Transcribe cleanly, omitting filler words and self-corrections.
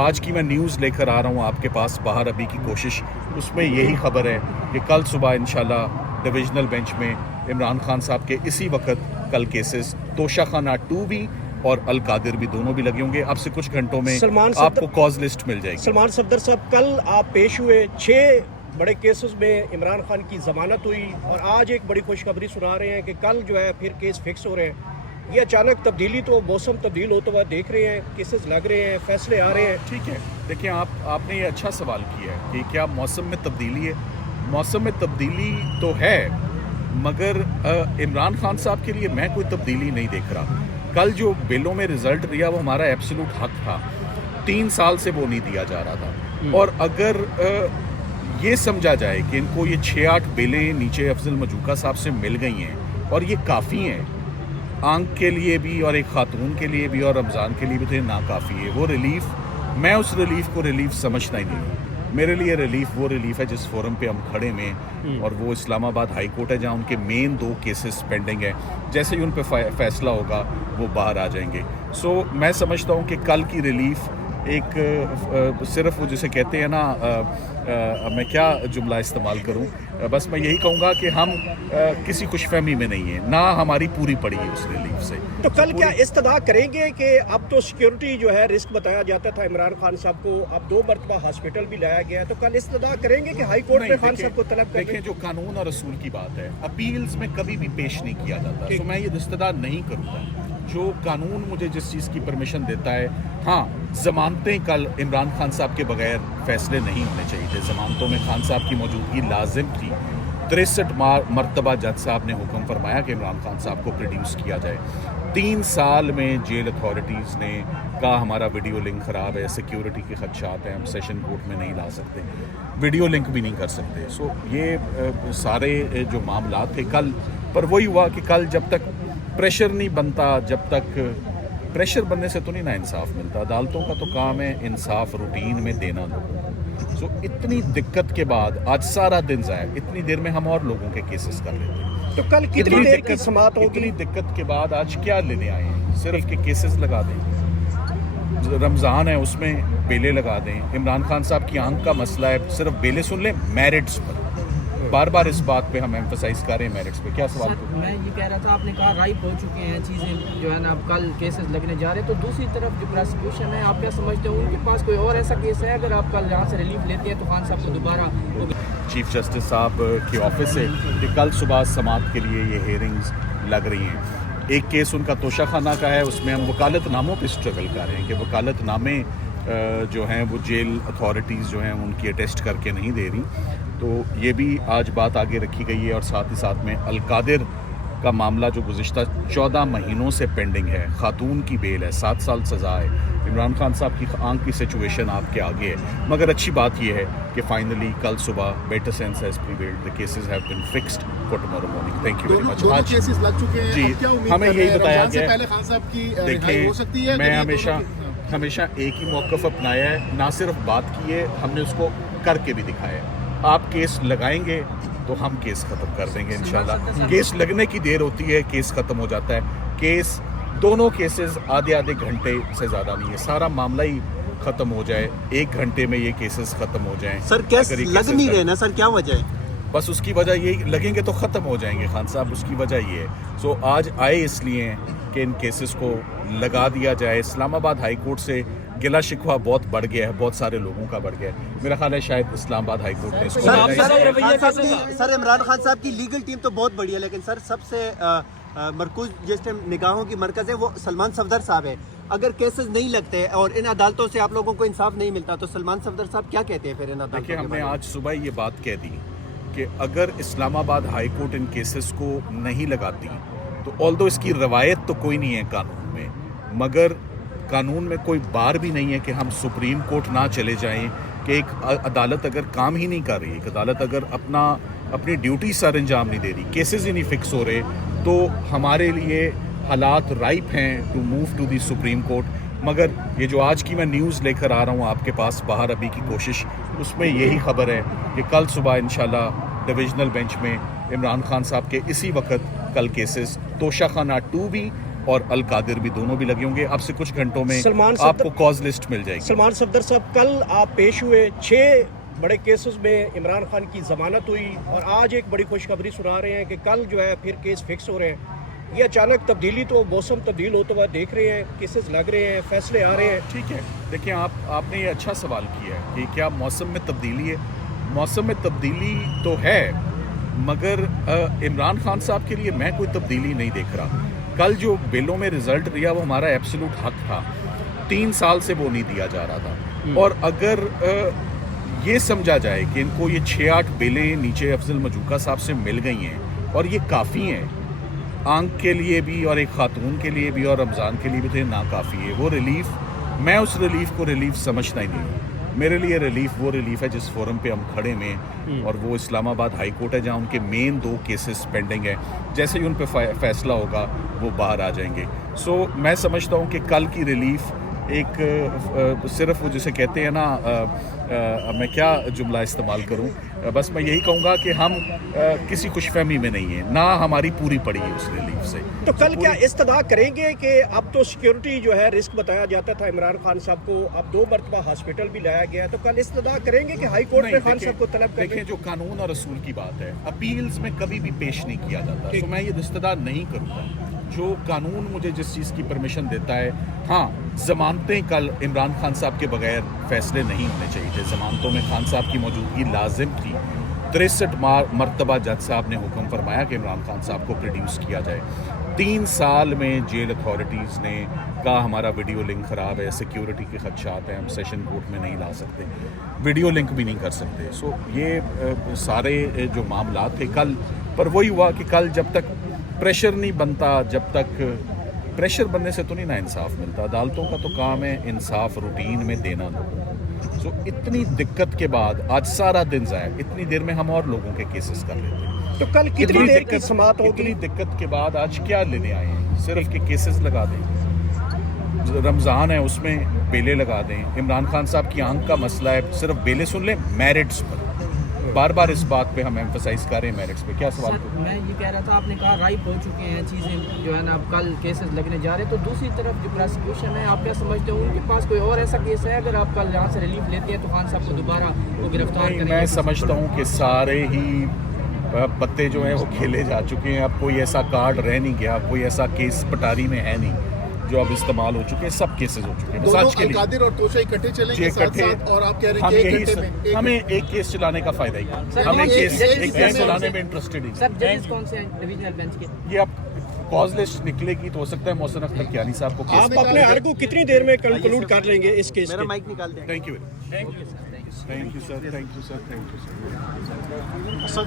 آج کی میں نیوز لے کر آ رہا ہوں آپ کے پاس باہر ابھی کی کوشش، اس میں یہی خبر ہے کہ کل صبح انشاءاللہ ڈویژنل بینچ میں عمران خان صاحب کے اسی وقت کل کیسز توشہ خانہ 2 بھی اور القادر بھی دونوں بھی لگے ہوں گے. اب سے کچھ گھنٹوں میں آپ کو کاز لسٹ مل جائے گی. سلمان صفدر صاحب، کل آپ پیش ہوئے 6 بڑے کیسز میں عمران خان کی ضمانت ہوئی، اور آج ایک بڑی خوشخبری سنا رہے ہیں کہ کل جو ہے پھر کیس فکس ہو رہے ہیں. یہ اچانک تبدیلی، تو موسم تبدیل ہوتا ہوا دیکھ رہے ہیں، کیسز لگ رہے ہیں، فیصلے آ رہے ہیں. ٹھیک ہے، دیکھیں آپ نے یہ اچھا سوال کیا ہے کہ کیا موسم میں تبدیلی ہے. موسم میں تبدیلی تو ہے، مگر عمران خان صاحب کے لیے میں کوئی تبدیلی نہیں دیکھ رہا. کل جو بلوں میں رزلٹ دیا وہ ہمارا ایبسولوٹ حق تھا. 3 سال سے وہ نہیں دیا جا رہا تھا، اور اگر یہ سمجھا جائے کہ ان کو یہ 6-8 بلیں نیچے افضل مجوکا صاحب سے مل گئی ہیں اور یہ کافی ہیں آنکھ کے لیے بھی اور ایک خاتون کے لیے بھی اور رمضان کے لیے بھی، تو یہ ناکافی ہے. وہ ریلیف، میں اس ریلیف کو ریلیف سمجھتا ہی نہیں ہوں. میرے لیے ریلیف وہ ریلیف ہے جس فورم پہ ہم کھڑے میں، اور وہ اسلام آباد ہائی کورٹ ہے جہاں ان کے مین 2 کیسز پینڈنگ ہیں. جیسے ہی ان پہ فیصلہ ہوگا وہ باہر آ جائیں گے. سو میں سمجھتا ہوں کہ کل کی ریلیف ایک صرف وہ جسے کہتے ہیں نا، میں کیا جملہ استعمال کروں، بس میں یہی کہوں گا کہ ہم کسی خوش فہمی میں نہیں ہیں، نہ ہماری پوری پڑی ہے اس ریلیف سے. تو کل کیا استدعا کریں گے کہ اب تو سیکیورٹی جو ہے رسک بتایا جاتا تھا عمران خان صاحب کو، اب 2 مرتبہ ہاسپٹل بھی لایا گیا ہے، تو کل استدعا کریں گے کہ ہائی کورٹ میں خان صاحب کو طلب کریں؟ دیکھیں، جو قانون اور اصول کی بات ہے، اپیلز میں کبھی بھی پیش نہیں کیا جاتا، تو میں یہ استدعا نہیں کروں گا. جو قانون مجھے جس چیز کی پرمیشن دیتا ہے، ہاں ضمانتیں کل عمران خان صاحب کے بغیر فیصلے نہیں ہونے چاہیے تھے. ضمانتوں میں خان صاحب کی موجودگی لازم تھی. 63 مرتبہ جج صاحب نے حکم فرمایا کہ عمران خان صاحب کو پروڈیوس کیا جائے. 3 سال میں جیل اتھارٹیز نے کہا ہمارا ویڈیو لنک خراب ہے، سیکیورٹی کے خدشات ہیں، ہم سیشن کورٹ میں نہیں لا سکتے، ویڈیو لنک بھی نہیں کر سکتے. سو یہ سارے جو معاملات تھے کل، پر وہی ہوا کہ کل جب تک پریشر نہیں بنتا، جب تک پریشر بننے سے تو نہیں نا انصاف ملتا. عدالتوں کا تو کام ہے انصاف روٹین میں دینا لوگوں کو. سو اتنی دقت کے بعد آج سارا دن ضائع، اتنی دیر میں ہم اور لوگوں کے کیسز کر لیتے ہیں. تو کل کتنی دیر کی سماعت ہوگی؟ اتنی دقت کے بعد آج کیا لینے آئے ہیں؟ صرف کہ کیسز لگا دیں. رمضان ہے، اس میں بیلے لگا دیں. عمران خان صاحب کی آنکھ کا مسئلہ ہے، صرف بیلے سن لیں میرٹس پر. بار بار اس بات پہ ہم ایمفسائز کر رہے ہیں میرٹس پہ. کیا سوال؟ میں یہ کہہ رہا تھا، آپ نے کہا رائپ ہو چکے ہیں چیزیں جو ہے نا، اب کل کیسز لگنے جا رہے ہیں، تو دوسری طرف جو پروسیکیوشن ہے، آپ کیا سمجھتے ہیں ان کے پاس کوئی اور ایسا کیس ہے اگر آپ کل یہاں سے ریلیف لیتے ہیں تو خان صاحب کو دوبارہ چیف جسٹس صاحب کے آفس سے کہ کل صبح سماعت کے لیے یہ ہیئرنگز لگ رہی ہیں. ایک کیس ان کا توشہ خانہ کا ہے، اس میں ہم وکالت ناموں پہ اسٹرگل کر رہے ہیں کہ وکالت نامے جو ہیں وہ جیل اتھارٹیز جو ہیں ان کی اٹیسٹ کر کے نہیں دے رہی. تو یہ بھی آج بات آگے رکھی گئی ہے. اور ساتھ ہی ساتھ میں القادر کا معاملہ جو گزشتہ 14 مہینوں سے پینڈنگ ہے، خاتون کی بیل ہے، 7 سال سزا ہے. عمران خان صاحب کی آنکھ کی سچویشن آپ کے آگے ہے، مگر اچھی بات یہ ہے کہ فائنلی کل صبح better sense has prevailed. The cases have been fixed for tomorrow morning. Thank you very much. آج کیسز لگ چکے ہیں، جی، ہمیں یہی بتایا گیا ہے. دیکھیں، میں ہمیشہ ایک ہی موقف اپنایا ہے، نہ صرف بات کی ہے، ہم نے اس کو کر کے بھی دکھایا ہے. آپ کیس لگائیں گے تو ہم کیس ختم کر دیں گے انشاءاللہ. کیس لگنے کی دیر ہوتی ہے، کیس ختم ہو جاتا ہے. کیس دونوں کیسز آدھے گھنٹے سے زیادہ نہیں ہے. سارا معاملہ ہی ختم ہو جائے، 1 گھنٹے میں یہ کیسز ختم ہو جائیں. سر کیس لگ نہیں رہے نا سر، کیا وجہ ہے؟ بس اس کی وجہ یہ لگیں گے تو ختم ہو جائیں گے خان صاحب، اس کی وجہ یہ ہے. سو آج آئے اس لیے کہ ان کیسز کو لگا دیا جائے. اسلام آباد ہائی کورٹ سے گلا شکوہ بہت بڑھ گیا ہے، بہت سارے لوگوں کا بڑھ گیا ہے. میرا خیال ہے شاید اسلام آباد ہائی کورٹ نے اس کو سر عمران خان صاحب کی لیگل ٹیم تو بہت بڑی ہے، لیکن سر سب سے مرکوز جس ٹائم نگاہوں کی مرکز ہے وہ سلمان صفدر صاحب ہے. اگر کیسز نہیں لگتے اور ان عدالتوں سے آپ لوگوں کو انصاف نہیں ملتا تو سلمان صفدر صاحب کیا کہتے ہیں پھر ان عدالتوں؟ دیکھیں، ہم نے آج صبح یہ بات کہہ دی کہ اگر اسلام آباد ہائی کورٹ ان کیسز کو نہیں لگاتی تو آلدو اس کی روایت تو کوئی نہیں ہے قانون میں، مگر قانون میں کوئی بار بھی نہیں ہے کہ ہم سپریم کورٹ نہ چلے جائیں. کہ ایک عدالت اگر کام ہی نہیں کر رہی، ایک عدالت اگر اپنی ڈیوٹی سر انجام نہیں دے رہی، کیسز ہی نہیں فکس ہو رہے، تو ہمارے لیے حالات رائپ ہیں to move to the supreme court. مگر یہ جو آج کی میں نیوز لے کر آ رہا ہوں آپ کے پاس باہر ابھی کی کوشش، اس میں یہی خبر ہے کہ کل صبح انشاءاللہ ڈویژنل بینچ میں عمران خان صاحب کے اسی وقت کل کیسز توشہ خانہ 2 بھی اور القادر بھی دونوں بھی لگے ہوں گے. اب سے کچھ گھنٹوں میں سلمان آپ صفدر- کو کاز لسٹ مل جائے گی. سلمان صفدر صاحب، کل آپ پیش ہوئے 6 بڑے کیسز میں عمران خان کی ضمانت ہوئی اور آج ایک بڑی خوشخبری سنا رہے ہیں کہ کل جو ہے پھر کیس فکس ہو رہے ہیں. یہ اچانک تبدیلی تو موسم تبدیل ہوتا ہوا دیکھ رہے ہیں، کیسز لگ رہے ہیں، فیصلے آ رہے ہیں. ٹھیک ہے، دیکھیں آپ نے یہ اچھا سوال کیا ہے کہ کیا موسم میں تبدیلی ہے. موسم میں تبدیلی تو ہے، مگر عمران خان صاحب کے لیے میں کوئی تبدیلی نہیں دیکھ رہا. کل جو بلوں میں رزلٹ دیا وہ ہمارا ایبسولوٹ حق تھا. 3 سال سے وہ نہیں دیا جا رہا تھا. اور اگر یہ سمجھا جائے کہ ان کو یہ 6-8 بلیں نیچے افضل مجوکا صاحب سے مل گئی ہیں اور یہ کافی ہیں آنکھ کے لیے بھی اور ایک خاتون کے لیے بھی اور رمضان کے لیے بھی، تو نا کافی ہے وہ ریلیف. میں اس ریلیف کو ریلیف سمجھتا ہی نہیں ہوں. میرے لیے ریلیف وہ ریلیف ہے جس فورم پہ ہم کھڑے میں، اور وہ اسلام آباد ہائی کورٹ ہے جہاں ان کے مین 2 کیسز پینڈنگ ہیں. جیسے ہی ان پہ فیصلہ ہوگا وہ باہر آ جائیں گے. سو میں سمجھتا ہوں کہ کل کی ریلیف ایک صرف وہ جسے کہتے ہیں نا، میں کیا جملہ استعمال کروں، بس میں یہی کہوں گا کہ ہم کسی خوش فہمی میں نہیں ہیں، نہ ہماری پوری پڑی ہے اس ریلیف سے. تو کل کیا استدعا کریں گے کہ اب تو سیکیورٹی جو ہے رسک بتایا جاتا تھا عمران خان صاحب کو، اب 2 مرتبہ ہاسپٹل بھی لایا گیا ہے، تو کل استدعا کریں گے کہ ہائی کورٹ میں خان صاحب کو طلب کریں؟ دیکھیں، جو قانون اور اصول کی بات ہے، اپیلز میں کبھی بھی پیش نہیں کیا جاتا. تو میں یہ استدعا نہیں کروں گا. جو قانون مجھے جس چیز کی پرمیشن دیتا ہے، ہاں ضمانتیں کل عمران خان صاحب کے بغیر فیصلے نہیں ہونے چاہیے تھے. ضمانتوں میں خان صاحب کی موجودگی لازم تھی. 63 مرتبہ جج صاحب نے حکم فرمایا کہ عمران خان صاحب کو پروڈیوس کیا جائے. 3 سال میں جیل اتھارٹیز نے کہا ہمارا ویڈیو لنک خراب ہے، سیکیورٹی کے خدشات ہیں، ہم سیشن کورٹ میں نہیں لا سکتے، ویڈیو لنک بھی نہیں کر سکتے. سو یہ سارے جو معاملات تھے کل، پر وہی ہوا کہ کل جب تک پریشر نہیں بنتا، جب تک پریشر بننے سے تو نہیں نا انصاف ملتا. عدالتوں کا تو کام ہے انصاف روٹین میں دینا لوگوں کو. سو اتنی دقت کے بعد آج سارا دن ضائع، اتنی دیر میں ہم اور لوگوں کے کیسز کر لیتے ہیں. تو کل کتنی دیر کی سماعت ہوگی؟ اتنی دقت کے بعد آج کیا لینے آئے ہیں؟ صرف کہ کیسز لگا دیں. رمضان ہے اس میں بیلے لگا دیں. عمران خان صاحب کی آنکھ کا مسئلہ ہے، صرف بیلے سن لیں میرٹس پر. بار بار اس بات پہ ہم ایمفسائز کر رہے ہیں میرٹس پہ. کیا سوال سر میں یہ کہہ رہا تھا، آپ نے کہا رائپ ہو چکے ہیں چیزیں جو ہے نا، اب کل کیسز لگنے جا رہے ہیں، تو دوسری طرف جو پراسیکیوشن ہے آپ کیا سمجھتے ہیں ان کے پاس کوئی اور ایسا کیس ہے اگر آپ کل یہاں سے ریلیف لیتے ہیں تو خان صاحب کو دوبارہ وہ گرفتار کریں گے؟ میں سمجھتا ہوں کہ سارے ہی پتے جو ہیں وہ کھیلے جا چکے ہیں. اب کوئی ایسا کارڈ رہ نہیں گیا، کوئی ایسا کیس پٹاری میں ہے نہیں جو اب استعمال ہو چکے ہیں. سب کیسز ہو چکے ہیں. دونوں القادر اور توشہ اکٹھے چلیں گے ساتھ ساتھ، اور آپ کہہ رہے ہیں کہ ایک گھنٹے میں ہمیں ایک کیس چلانے کا فائدہ ہی، ہم ایک کیس چلانے میں انٹرسٹڈ ہی. سر ججز کون سے ہیں ڈویژنل بینچ کے؟ یہ اب کاز لسٹ نکلے گی تو ہو سکتا ہے محسن اختر کیانی صاحب کو کیس. آپ اپنے ارگو کتنی دیر میں کنکلوڈ کر لیں گے اس کیس میرا کے؟ مائک نکال دیں. Thank you sir, thank you sir.